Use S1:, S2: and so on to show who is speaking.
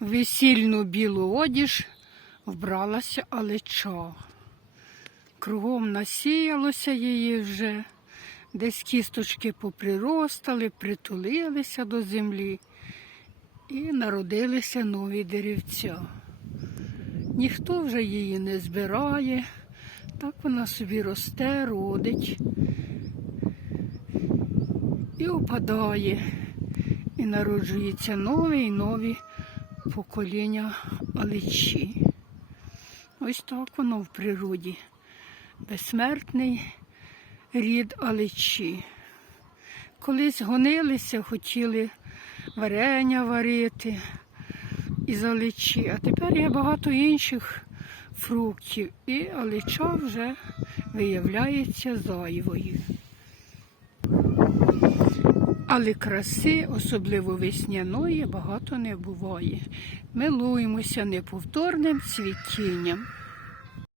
S1: Весільну білу одіж вбралася алеча. Кругом насіялося її вже, десь кісточки поприростали, притулилися до землі і народилися нові деревця. Ніхто вже її не збирає, так вона собі росте, родить і опадає, і народжуються нові і нові покоління алечі. Ось так воно в природі. Безсмертний рід алечі. Колись гонилися, хотіли варення варити із алечі, а тепер є багато інших фруктів, і алеча вже виявляється зайвою. Але краси, особливо весняної, багато не буває. Милуємося неповторним цвітінням.